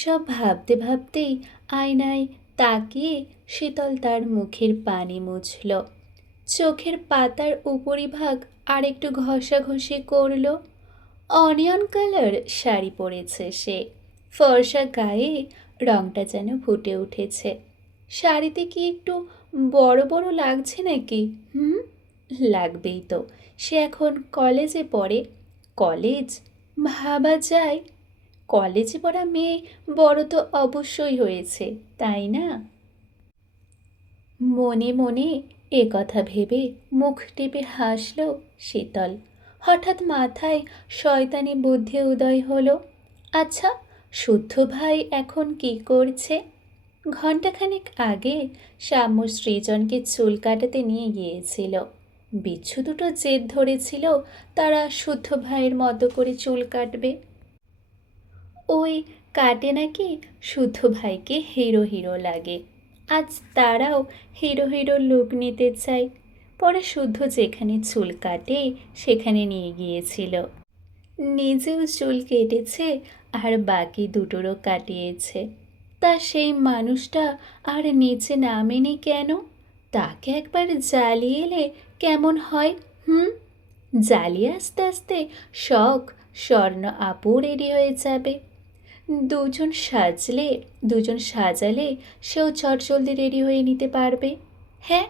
সব ভাবতে ভাবতেই আয়নায় তাকিয়ে শীতল তার মুখের পানি মুছল। চোখের পাতার উপরিভাগ আর একটু ঘষাঘষি করল। অনিয়ন কালার শাড়ি পরেছে সে, ফর্সা গায়ে রংটা যেন ফুটে উঠেছে। শাড়িতে কি একটু বড় বড় লাগছে নাকি? লাগবেই তো, সে এখন কলেজে পড়ে। কলেজ ভাবা যায়, কলেজে পড়া মেয়ে বড় তো অবশ্যই হয়েছে, তাই না? মনে মনে এ কথা ভেবে মুখ টিপে হাসল শীতল। হঠাৎ মাথায় শয়তানি বুদ্ধি উদয় হলো। আচ্ছা, শুদ্ধ ভাই এখন কি করছে? ঘণ্টাখানেক আগে শ্যাম্য সৃজনকে চুল কাটাতে নিয়ে গিয়েছিল। বিচ্ছু দুটো জেদ ধরেছিল তারা শুদ্ধ ভাইয়ের মতো করে চুল কাটবে। ওই কাটে নাকি শুদ্ধ ভাইকে হিরো হিরো লাগে। আজ তারাও হিরো হিরো লুক নিতে চায়। পরে শুদ্ধ যেখানে চুল কাটে সেখানে নিয়ে গিয়েছিল। নিজেও চুল কেটেছে আর বাকি দুটোরও কাটিয়েছে। তা সেই মানুষটা আর নিচে নামেনি কেন? তাকে একবার জ্বালিয়ে এলে কেমন হয়? জ্বালিয়ে আস্তে আস্তে শখ স্বর্ণ আপু রেডি হয়ে যাবে। দুজন সাজলে দুজন সাজালে সেও চটজলদি রেডি হয়ে নিতে পারবে। হ্যাঁ,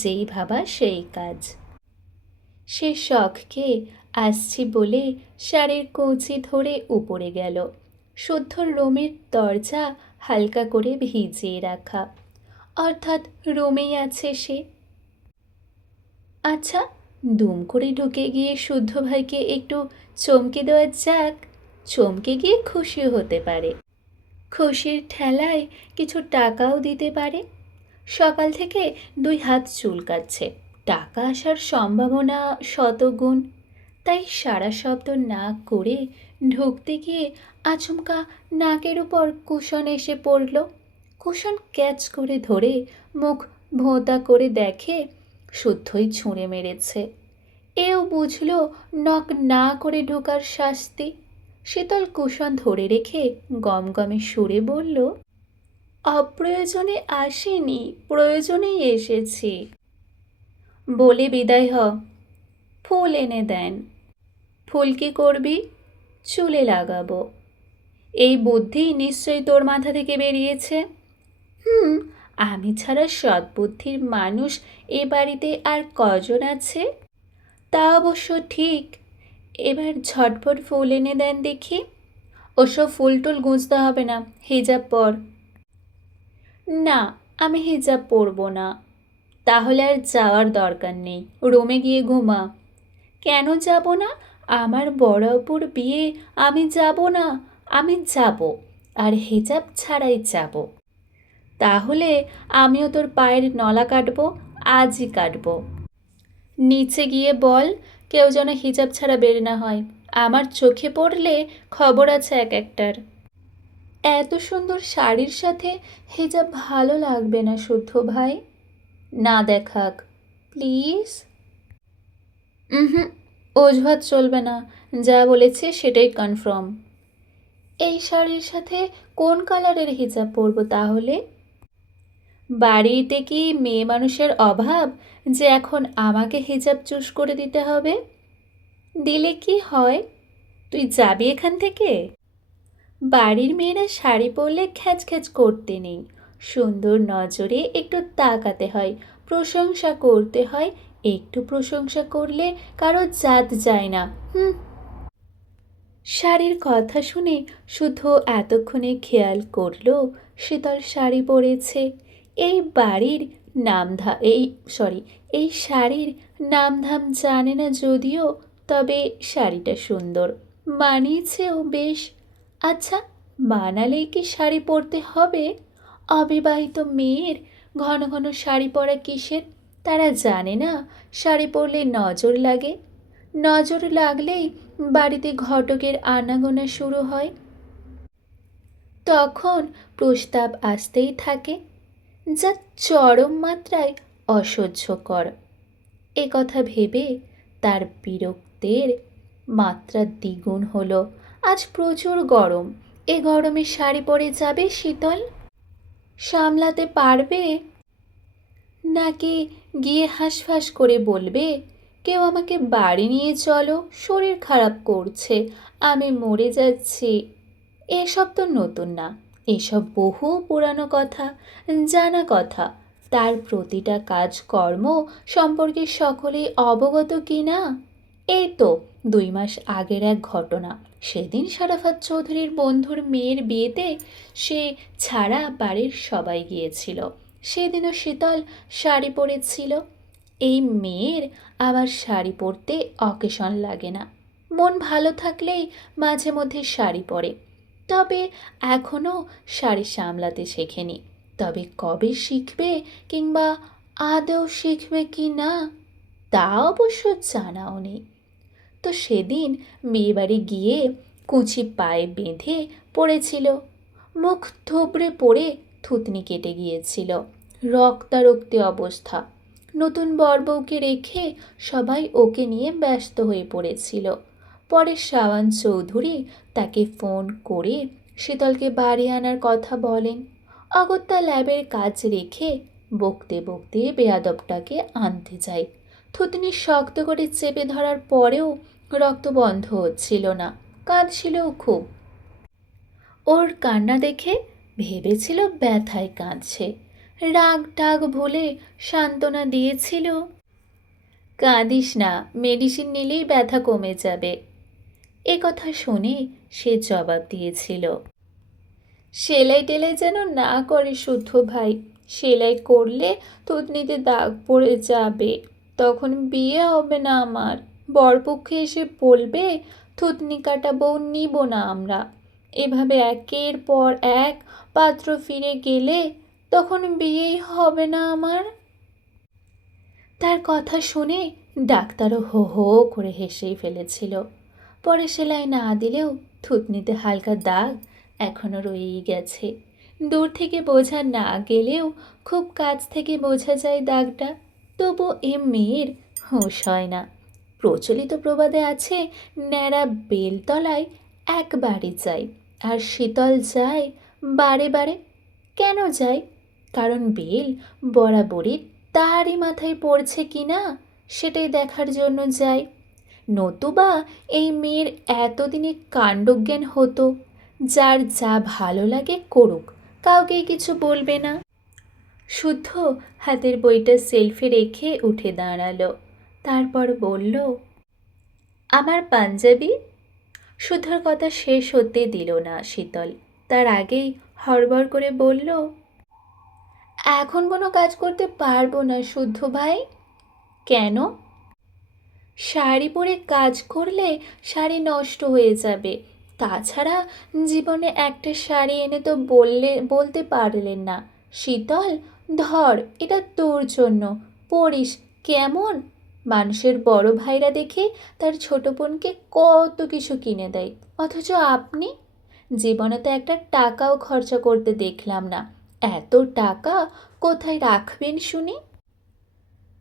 যেই ভাবা সেই কাজ। সে শখকে আসছি বলে শাড়ির কৌচি ধরে উপরে গেল। শুদ্ধর রুমের দরজা হালকা করে ভিজিয়ে রাখা, অর্থাৎ রুমেই আছে সে। আচ্ছা, দুম করে ঢুকে গিয়ে শুদ্ধ ভাইকে একটু চমকে দেওয়া যাক। চমকে গিয়ে খুশিও হতে পারে, খুশির ঠেলায় কিছু টাকাও দিতে পারে। সকাল থেকে 2 হাত চুলকাচ্ছে, টাকা আসার সম্ভাবনা শতগুণ। তাই সারা শব্দ না করে ঢুকতে গিয়ে আচমকা নাকের উপর কুশন এসে পড়ল। কুশন ক্যাচ করে ধরে মুখ ভোঁতা করে দেখে শুদ্ধই ছুঁড়ে মেরেছে। এও বুঝল নক না করে ঢোকার শাস্তি। শীতল কুশন ধরে রেখে গমগমে সুরে বলল, অপ্রয়োজনে আসেনি, প্রয়োজনেই এসেছি। বলে বিদায় হ। ফুল এনে দেন। ফুল কি করবি? চুলে লাগাবো। এই বুদ্ধি নিশ্চয়ই তোর মাথা থেকে বেরিয়েছে। আমি ছাড়া সৎবুদ্ধির মানুষ এ বাড়িতে আর কজন আছে? তা অবশ্য ঠিক। এবার ঝটপট ফুল এনে দেন দেখি। ওসব ফুল টুল গুঁজতে হবে না, হিজাব পর। না, আমি হিজাব পরব না। তাহলে আর যাওয়ার দরকার নেই, রুমে গিয়ে ঘুমা। কেন যাব না? আমার বড় অপুর বিয়ে, আমি যাব না? আমি যাব, আর হিজাব ছাড়াই যাব। তাহলে আমিও তোর পায়ের নলা কাটবো, আজই কাটবো। নিচে গিয়ে বল কেউ যেন হিজাব ছাড়া বের না হয়। আমার চোখে পড়লে খবর আছে এক একটার। এত সুন্দর শাড়ির সাথে হিজাব ভালো লাগবে না শুদ্ধ ভাই? না দেখাক প্লিজ। অজুহাত চলবে না, যা বলেছে সেটাই কনফার্ম। এই শাড়ির সাথে কোন কালারের হিজাব পরবো তাহলে? বাড়িতে কি মেয়ে মানুষের অভাব যে এখন আমাকে হিজাব চুজ করে দিতে হবে? দিলে কি হয়? তুই যাবি এখান থেকে? বাড়ির মেয়েরা শাড়ি পরলে খ্যাচ খ্যাচ করতে নেই, সুন্দর নজরে একটু তাকাতে হয়, প্রশংসা করতে হয়। একটু প্রশংসা করলে কারো জাত যায় না। শাড়ির কথা শুনে শুধু এতক্ষণে খেয়াল করল শীতল শাড়ি পরেছে। এই বাড়ির এই শাড়ির নামধাম জানে না যদিও, তবে শাড়িটা সুন্দর, মানিয়েছেও বেশ। আচ্ছা, বানালেই কি শাড়ি পরতে হবে? অবিবাহিত মেয়ের ঘন ঘন শাড়ি পরা কিসের? তারা জানে না শাড়ি পরলে নজর লাগে। নজর লাগলেই বাড়িতে ঘটকের আনাগোনা শুরু হয়। তখন প্রস্তাব আসতেই থাকে, যা চরম মাত্রায় অসহ্যকর। এ কথা ভেবে তার বিরক্তের মাত্রা দ্বিগুণ হলো। আজ প্রচুর গরম, এ গরমে শাড়ি পরে যাবে শীতল? সামলাতে পারবে? নাকি গিয়ে হাঁসফাঁস করে বলবে, কেউ আমাকে বাড়ি নিয়ে চলো, শরীর খারাপ করছে, আমি মরে যাচ্ছি? এসব তো নতুন না, এসব বহু পুরানো কথা, জানা কথা। তার প্রতিটা কাজকর্ম সম্পর্কে সকলেই অবগত কি না? এই তো 2 মাস আগের এক ঘটনা। সেদিন সারাফাত চৌধুরীর বন্ধুর মেয়ের বিয়েতে সে ছাড়া বাড়ির সবাই গিয়েছিল। সেদিনও শীতল শাড়ি পরেছিল। এই মেয়ের আবার শাড়ি পরতে অকেশন লাগে না, মন ভালো থাকলেই মাঝে মধ্যে শাড়ি পরে। তবে এখনও শাড়ি সামলাতে শেখেনি। তবে কবে শিখবে, কিংবা আদৌ শিখবে কি না, তা অবশ্য জানাও নেই। তো সেদিন বিয়েবাড়ি গিয়ে কুচি পায়ে বেঁধে পড়েছিল, মুখ থুবড়ে পড়ে থুতনি কেটে গিয়েছিল, রক্তারক্তি অবস্থা। নতুন বরবউকে রেখে সবাই ওকে নিয়ে ব্যস্ত হয়ে পড়েছিল। পরে শাওন চৌধুরী তাকে ফোন করে শীতলকে বাড়ি আনার কথা বলেন। অগত্যা ল্যাবের কাজ রেখে বকতে বকতে বেয়াদবটাকে আনতে যায়। থুতনি শক্ত করে চেপে ধরার পরেও রক্ত বন্ধ হচ্ছিল না, কাঁদছিলও খুব। ওর কান্না দেখে ভেবেছিল ব্যথায় কাঁদছে, রাগ টাগ ভুলে সান্ত্বনা দিয়েছিল, কাঁদিস না, মেডিসিন নিলেই ব্যথা কমে যাবে। এ কথা শুনে সে জবাব দিয়েছিল, সেলাই টেলাই যেন না করে শুদ্ধ ভাই, সেলাই করলে থুতনিতে দাগ পড়ে যাবে, তখন বিয়ে হবে না আমার। বরপক্ষে এসে বলবে থুতনি কাটা বউ নিব না আমরা। এভাবে একের পর এক পাত্র ফিরে গেলে তখন বিয়েই হবে না আমার। তার কথা শুনে ডাক্তারও হো হো করে হেসেই ফেলেছিল। পরে সেলাই না দিলেও থুতনিতে হালকা দাগ এখনও রয়েই গেছে। দূর থেকে বোঝা না গেলেও খুব কাছ থেকে বোঝা যায় দাগটা। তবু এ মেয়ের হুঁশ হয় না। প্রচলিত প্রবাদে আছে, ন্যাড়া বেলতলায় একবারই যায়, আর শীতল যায় বারে বারে। কেন যায়? কারণ বেল বরাবরই তারই মাথায় পড়ছে কি না সেটাই দেখার জন্য যায়। নতুবা এই মেয়ের এতদিনে কাণ্ডজ্ঞান হতো, যার যা ভালো লাগে করুক, কাউকেই কিছু বলবে না। শুদ্ধ হাতের বইটা সেলফে রেখে উঠে দাঁড়ালো, তারপর বলল, আমার পাঞ্জাবি? শুদ্ধর কথা শেষ হতে দিল না শীতল, তার আগেই হড়বড় করে বলল, এখন কোনো কাজ করতে পারবো না শুদ্ধ ভাই। কেন? শাড়ি পরে কাজ করলে শাড়ি নষ্ট হয়ে যাবে। তাছাড়া জীবনে একটা শাড়ি এনে তো বলতে পারলেন না, শীতল ধর এটা তোর জন্য, পরিস কেমন? মানুষের বড় ভাইরা দেখে তার ছোট বোনকে কত কিছু কিনে দেয়, অথচ আপনি জীবনে তো একটা টাকাও খরচা করতে দেখলাম না। এত টাকা কোথায় রাখবেন শুনি?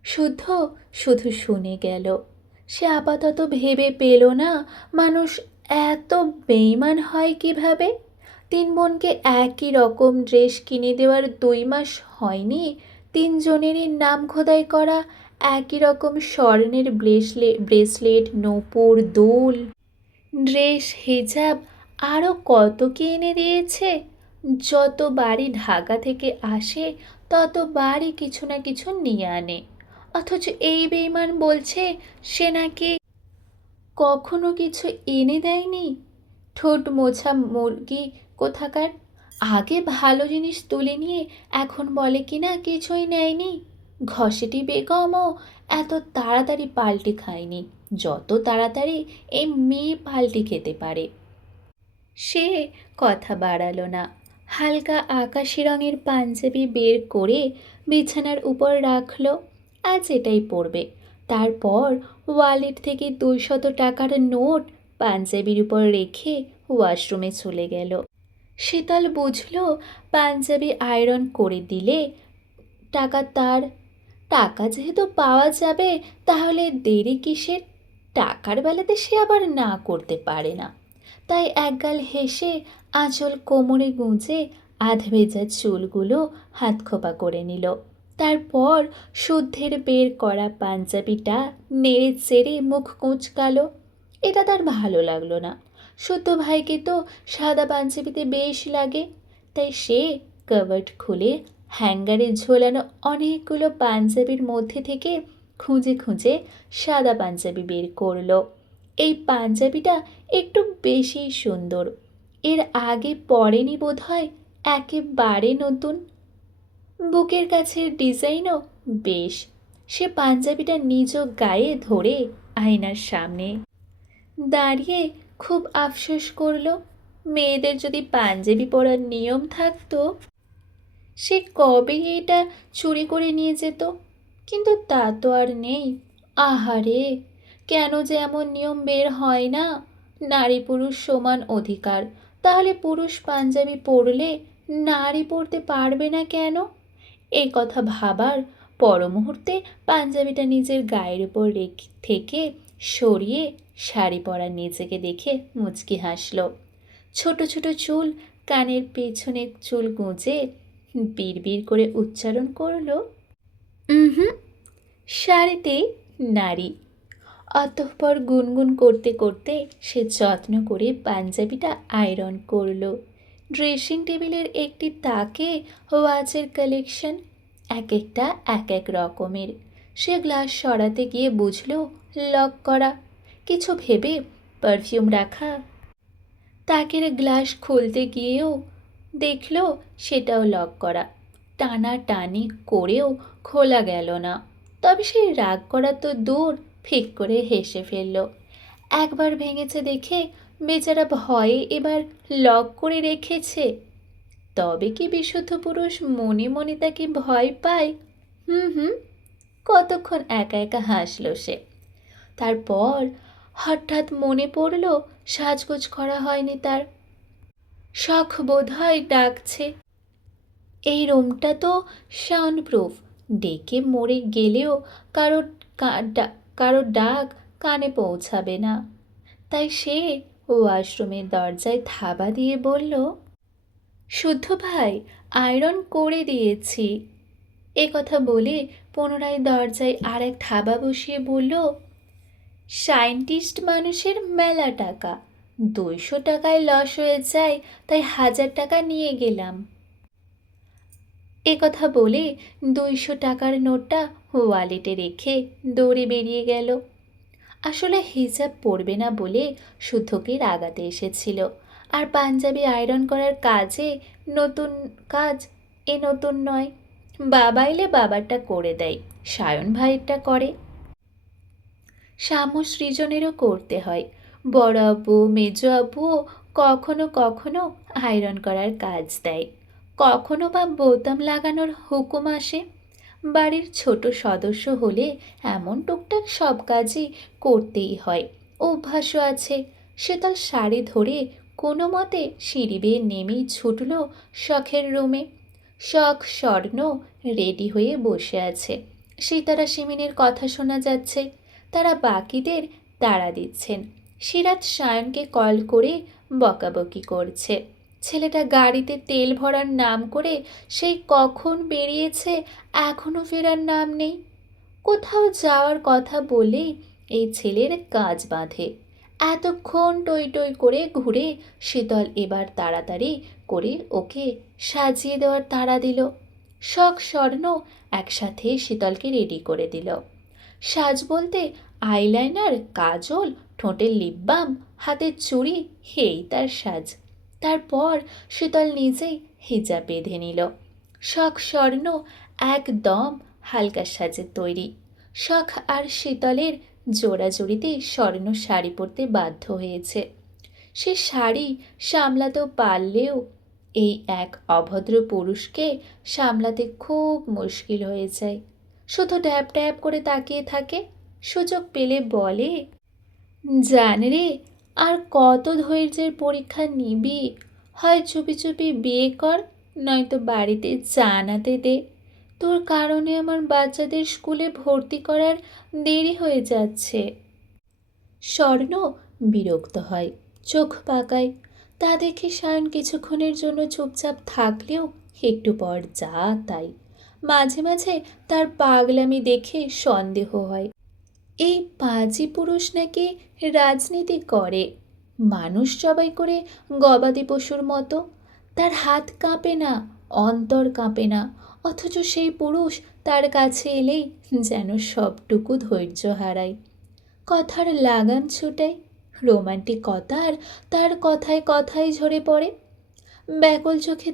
শুদ্ধ শুধু শুনে গেল। সে আপাতত ভেবে পেল না মানুষ এত বেইমান হয় কিভাবে। 3 বোনকে একই রকম ড্রেস কিনে দেওয়ার 2 মাস হয়নি, 3জনেরই নাম খোদাই করা একই রকম স্বর্ণের ব্রেসলেট, নূপুর, দুল, ড্রেস, হিজাব, আরও কত কি এনে দিয়েছে। যত বাড়ি ঢাকা থেকে আসে তত বাড়ি কিছু না কিছু নিয়ে আনে, অথচ এই বেঈমান বলছে সে নাকি কখনো কিছু এনে দেয়নি। ঠোঁট মোছা মুরগি কোথাকার! আগে ভালো জিনিস তুলে নিয়ে এখন বলে কিনা কিছুই নেয়নি। ঘসেটি বেগমও এত তাড়াতাড়ি পাল্টি খায়নি যত তাড়াতাড়ি এই মেয়ে পাল্টি খেতে পারে। সে কথা বাড়ালো না, হালকা আকাশি রঙের পাঞ্জাবি বের করে বিছানার উপর রাখল। আজ এটাই পরবে। তারপর ওয়ালেট থেকে 200 টাকার নোট পাঞ্জাবির উপর রেখে ওয়াশরুমে চলে গেল। শীতল বুঝল পাঞ্জাবি আয়রন করে দিলে টাকা তার। টাকা যেহেতু পাওয়া যাবে তাহলে দেরি কিসের? টাকার বেলাতে সে আবার না করতে পারে না। তাই একগাল হেসে আঁচল কোমরে গুঁজে আধ ভেজা চুলগুলো হাত খোপা করে নিল। তারপর শুদ্ধের বের করা পাঞ্জাবিটা নেড়ে চেড়ে মুখ কুঁচকালো। এটা তার ভালো লাগলো না। শুদ্ধ ভাইকে তো সাদা পাঞ্জাবিতে বেশ লাগে। তাই সে কভার্ড খুলে হ্যাঙ্গারে ঝোলানো অনেকগুলো পাঞ্জাবির মধ্যে থেকে খুঁজে খুঁজে সাদা পাঞ্জাবি বের করলো। এই পাঞ্জাবিটা একটু বেশি সুন্দর, এর আগে পরেনি বোধহয়, একেবারে নতুন। বুকের কাছের ডিজাইনও বেশ। সে পাঞ্জাবিটা নিজ গায়ে ধরে আয়নার সামনে দাঁড়িয়ে খুব আফসোস করল। মেয়েদের যদি পাঞ্জাবি পরার নিয়ম থাকতো সে কবেই এটা চুরি করে নিয়ে যেত, কিন্তু তা তো আর নেই। আহারে, কেন যে এমন নিয়ম বের হয় না? নারী পুরুষ সমান অধিকার, তাহলে পুরুষ পাঞ্জাবি পরলে নারী পরতে পারবে না কেন? এই কথা ভাবার পর মুহূর্তে পাঞ্জাবিটা নিজের গায়ের উপর থেকে সরিয়ে শাড়ি পরা নিজেকে দেখে মুচকি হাসল। ছোট ছোট চুল কানের পেছনে চুল গুঁজে বিড়বিড় করে উচ্চারণ করল, হুম, শাড়িতেই নারী। অতঃপর গুনগুন করতে করতে সে যত্ন করে পাঞ্জাবিটা আয়রন করল। ড্রেসিং টেবিলের একটি তাকে ওয়াচের কালেকশন, এক একটা এক এক রকমের। সে গ্লাস সরাতে গিয়ে বুঝল লক করা। কিছু ভেবে পারফিউম রাখা তাকের গ্লাস খুলতে গিয়েও দেখল সেটাও লক করা। টানাটানি করেও খোলা গেল না। তবে সেই রাগ করা তো দূর, ফিক করে হেসে ফেলল। একবার ভেঙেছে দেখে বেচারা ভয়ে এবার লক করে রেখেছে। তবে কি বিশুদ্ধ পুরুষ মনে মনে তাকে ভয় পায়? হুম, কতক্ষণ একা একা হাসল সে। তারপর হঠাৎ মনে পড়ল সাজগোজ করা হয়নি তার। শখ বোধ হয় ডাকছে। এই রুমটা তো সাউন্ডপ্রুফ, ডেকে মরে গেলেও কারো ডাক কানে পৌঁছাবে না। তাই সে ওয়াশরুমের দরজায় থাবা দিয়ে বলল, শুদ্ধ ভাই, আয়রন করে দিয়েছি। এ কথা বলে পুনরায় দরজায় আর এক থাবা বসিয়ে বলল, সায়েন্টিস্ট মানুষের মেলা টাকা, 200 টাকায় লস হয়ে যায়, তাই 1000 টাকা নিয়ে গেলাম। এ কথা বলে 200 টাকার নোটটা ওয়ালেটে রেখে দৌড়ে বেরিয়ে গেল। আসলে হিজাব পরবে না বলে শুদ্ধকে রাগাতে এসেছিল। আর পাঞ্জাবি আয়রন করার কাজে নতুন কাজ, এ নতুন নয়। বাবা এলে বাবারটা করে দেয়, সায়ন ভাইয়েরটা করে। শামু সৃজনেরও করতে হয়। বড় আব্বু মেজ আব্বুও কখনো কখনো আয়রন করার কাজ দেয়, কখনো বা বোতাম লাগানোর হুকুম আসে। বাড়ির ছোট সদস্য হলে এমন টুকটাক সব কাজই করতেই হয়, অভ্যাসও আছে। সে তার শাড়ি ধরে কোনো মতে সিঁড়ি বেয়ে নেমেই ছুটল শখের রুমে। শখ স্বর্ণ রেডি হয়ে বসে আছে। সীতারা সিমিনের কথা শোনা যাচ্ছে। তারা বাকিদের তাড়া দিচ্ছেন। সিরাত সায়নকে কল করে বকাবকি করছে। ছেলেটা গাড়িতে তেল ভরার নাম করে সেই কখন বেরিয়েছে, এখনও ফেরার নাম নেই। কোথাও যাওয়ার কথা বলেই এই ছেলের কাজ বাঁধে। এতক্ষণ টই টই করে ঘুরে শীতল এবার তাড়াতাড়ি করে ওকে সাজিয়ে দেওয়ার তাড়া দিল। শখ স্বর্ণ একসাথে শীতলকে রেডি করে দিল। সাজ বলতে আইলাইনার, কাজল, ঠোঁটের লিপ বাম, হাতের চুড়ি, এই তার সাজ। তারপর শীতল নিজেই হিজাব বেঁধে নিল। শখ স্বর্ণ একদম হালকা সাজে তৈরি। শখ আর শীতলের জোড়াজুড়িতে স্বর্ণ শাড়ি পরতে বাধ্য হয়েছে। সে শাড়ি সামলাতেও পারলেও এই এক অভদ্র পুরুষকে সামলাতে খুব মুশকিল হয়ে যায়। শুধু ড্যাব ড্যাব করে তাকিয়ে থাকে। সুযোগ পেলে বলে, জান রে, আর কত ধৈর্যের পরীক্ষা নিবি? হয় চুপি চুপি বিয়ে কর, নয়তো বাড়িতে জানাতে দে। তোর কারণে আমার বাচ্চাদের স্কুলে ভর্তি করার দেরি হয়ে যাচ্ছে। স্বর্ণ বিরক্ত হয়, চোখ পাকায়। তা দেখে সায়ন কিছুক্ষণের জন্য চুপচাপ থাকলেও একটু পর যা তাই। মাঝে মাঝে তার পাগলামি দেখে সন্দেহ হয়, এই পাজি পুরুষ নাকি রাজনীতি করে, মানুষ জবাই করে গবাদি পশুর মতো। তার হাত কাঁপে না, অন্তর কাঁপে না, অথচ সেই পুরুষ তার কাছে এলেই যেন সবটুকু ধৈর্য হারায়, কথার লাগাম ছুটায়, রোমান্টিকতার তার কথায় কথায় ঝরে পড়ে। ব্যাকুল চোখে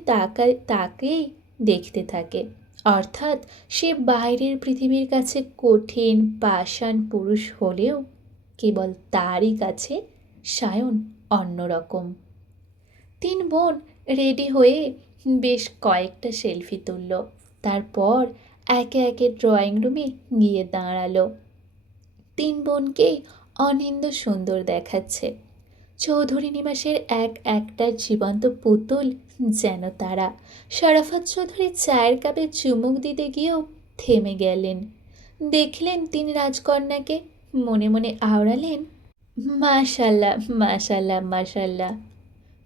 তাকেই দেখতে থাকে, অর্থাৎ সে বাইরের পৃথিবীর কাছে কঠিন পাষাণ পুরুষ হলেও কেবল তারই কাছে সায়ন অন্যরকম। তিন বোন রেডি হয়ে বেশ কয়েকটা সেলফি তুলল, তারপর একে একে ড্রয়িং রুমে গিয়ে দাঁড়ালো। তিন বোনকেই অনিন্দ সুন্দর দেখাচ্ছে। চৌধুরী নিবাসের একটা জীবন্ত পুতুল যেন তারা। শরাফত চৌধুরী চায়ের কাপে চুমুক দিতে গিয়েও থেমে গেলেন। দেখলেন তিন রাজকন্যাকে, মনে মনে আওড়ালেন, মাশাল্লাহ মাশাল্লাহ মাশাল্লাহ।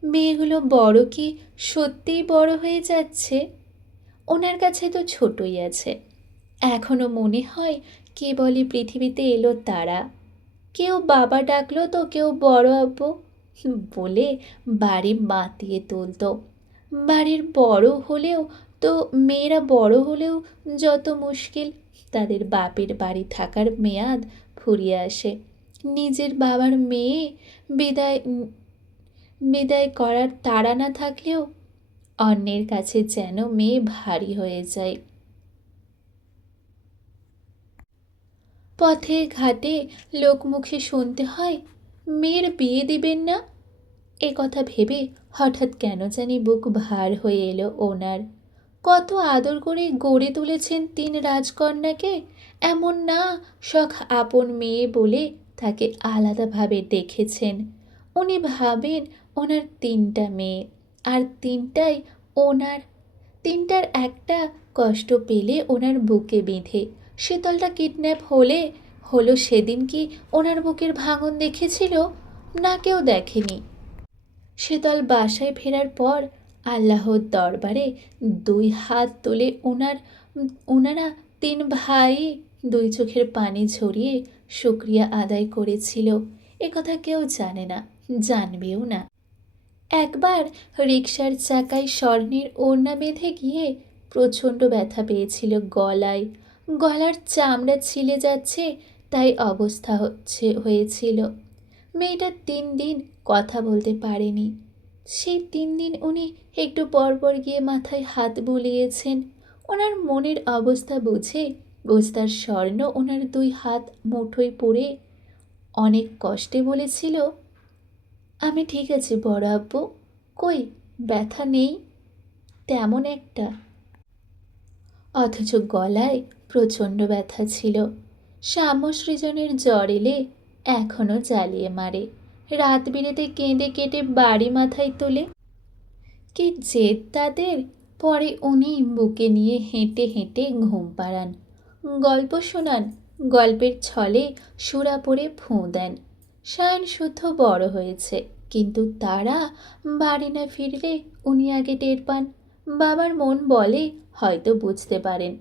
মেয়েগুলো বড় কি সত্যিই বড় হয়ে যাচ্ছে? ওনার কাছে তো ছোটই আছে। এখনো মনে হয় কেবলই পৃথিবীতে এলো তারা। কেউ বাবা ডাকলো তো কেউ বড় আব্বু বলে বাড়ি মাতিয়ে তুলতো। বাড়ির বড় হলেও তো মেয়েরা বড় হলেও যত মুশকিল, তাদের বাপের বাড়ি থাকার মেয়াদ ফুরিয়ে আসে। নিজের বাবার মেয়ে বিদায় বিদায় করার তাড়া না থাকলেও অন্যের কাছে যেন মেয়ে ভারী হয়ে যায়। পথে ঘাটে লোকমুখে শুনতে হয়, মেয়ের বিয়ে দিবেন না। এ কথা ভেবে হঠাৎ কেন জানি বুক ভার হয়ে এলো ওনার। কত আদর করে গড়ে তুলেছেন তিন রাজকন্যাকে, এমন না শখ আপন মেয়ে বলে তাকে আলাদাভাবে দেখেছেন। উনি ভাবেন ওনার তিনটা মেয়ে, আর তিনটাই ওনার। তিনটার একটা কষ্ট পেলে ওনার বুকে বেঁধে। শীতলটা কিডন্যাপ হলো সেদিন কি ওনার বুকের ভাঙন দেখেছিল? না, কেউ দেখেনি। শীতল বাসায় ফেরার পর আল্লাহর দরবারে দুই হাত তুলে ওনারা তিন ভাই দুই চোখের পানি ঝরিয়ে শুকরিয়া আদায় করেছিল। কথা কেউ জানে না, জানবেও না। একবার রিকশার চাকায় স্বর্ণের ওড়না বেঁধে গিয়ে প্রচণ্ড ব্যথা পেয়েছিল গলায়। গলার চামড়া ছিলে যাচ্ছে, তাই অবস্থা হয়েছিল। মেয়েটা 3 দিন কথা বলতে পারেনি। সেই 3 দিন উনি একটু পরপর গিয়ে মাথায় হাত বুলিয়েছেন। ওনার মনের অবস্থা বুঝে বস্তার স্বর্ণ ওনার 2 হাত মুঠোয় পড়ে অনেক কষ্টে বলেছিল, আমি ঠিক আছি বড় আব্বু, কই ব্যথা নেই তেমন একটা। অথচ গলায় প্রচণ্ড ব্যথা ছিল। শ্যাম সৃজনের জ্বর এলে এখনও জ্বালিয়ে মারে। রাত বিরেতে কেঁদে কেটে বাড়ি মাথায় তোলে। কি জেদ তাদের! পরে উনি বুকে নিয়ে হেঁটে হেঁটে ঘুম পাড়ান, গল্প শোনান, গল্পের ছলে সুরা পড়ে ফুঁ দেন। সায়ন শুদ্ধ বড় হয়েছে, কিন্তু তারা বাড়ি না ফিরলে উনি আগে টের পান। বাবার মন বলে হয়তো বুঝতে পারেন।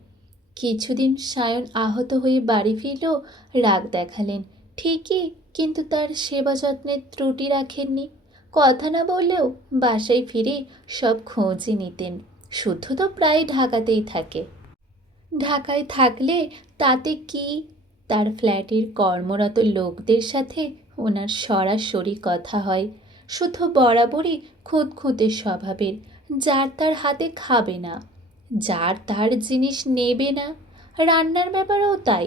কিছুদিন সায়ন আহত হয়ে বাড়ি ফিরল, রাগ দেখালেন ঠিকই, কিন্তু তার সেবা যত্নের ত্রুটি রাখেননি। কথা না বললেও বাসায় ফিরে সব খোঁজই নিতেন। শুদ্ধ তো প্রায় ঢাকাতেই থাকে। ঢাকায় থাকলে তাতে কি, তার ফ্ল্যাটের কর্মরত লোকদের সাথে ওনার সরাসরি কথা হয়। শুদ্ধ বরাবরই খুঁতখুঁতে স্বভাবের, যার তার হাতে খাবে না, যার তার জিনিস নেবে না। রান্নার ব্যাপারেও তাই,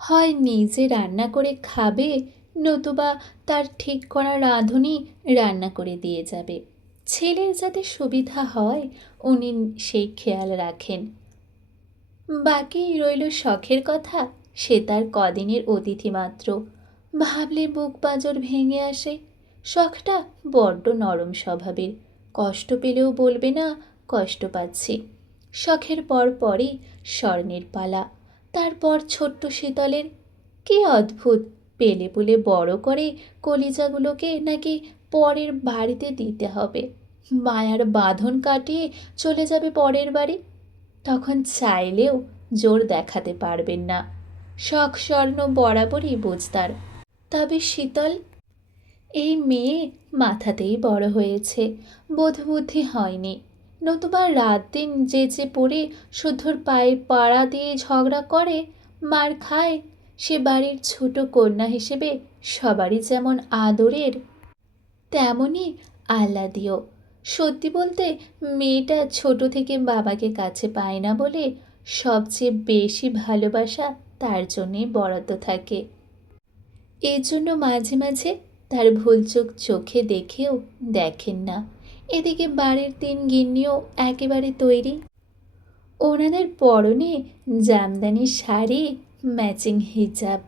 হয় নিজে রান্না করে খাবে, নতুবা তার ঠিক করা রাঁধুনি রান্না করে দিয়ে যাবে। ছেলের যাতে সুবিধা হয় উনি সেই খেয়াল রাখেন। বাকি রইল শখের কথা, সে তার কদিনের অতিথি মাত্র। ভাবলে বুক পাঁজর ভেঙে আসে। শখটা বড্ড নরম স্বভাবের, কষ্ট পেলেও বলবে না কষ্ট পাচ্ছি। শখের পর পরই স্বর্ণের পালা, তারপর ছোট্ট শীতলের। কি অদ্ভুত, পেলে পুলে বড় করে কলিজাগুলোকে নাকি পরের বাড়িতে দিতে হবে, মায়ার বাঁধন কাটিয়ে চলে যাবে পরের বাড়ি। তখন চাইলেও জোর দেখাতে পারবেন না, শখ স্বর্ণ বরাবরই বুঝতার। তবে শীতল, এই মেয়ে মাথাতেই বড় হয়েছে, বোধবুদ্ধি হয়নি। নতুবা রাত দিন যেচে পড়ে শুদ্ধর পায়ে পাড়া দিয়ে ঝগড়া করে, মার খায়, সে বাড়ির ছোট কন্যা হিসেবে সবারই যেমন আদরের তেমনই আহ্লাদীয়। সত্যি বলতে মেয়েটা ছোট থেকে বাবাকে কাছে পায় না বলে সবচেয়ে বেশি ভালোবাসা তার জন্যেই বরাদ্দ থাকে। এর জন্য মাঝে মাঝে তার ভুল চোখ চোখে দেখেও দেখেন না। এদিকে বাড়ির ৩ গিন্নিও একেবারে তৈরি। ওনাদের পরনে জামদানি শাড়ি, ম্যাচিং হিজাব,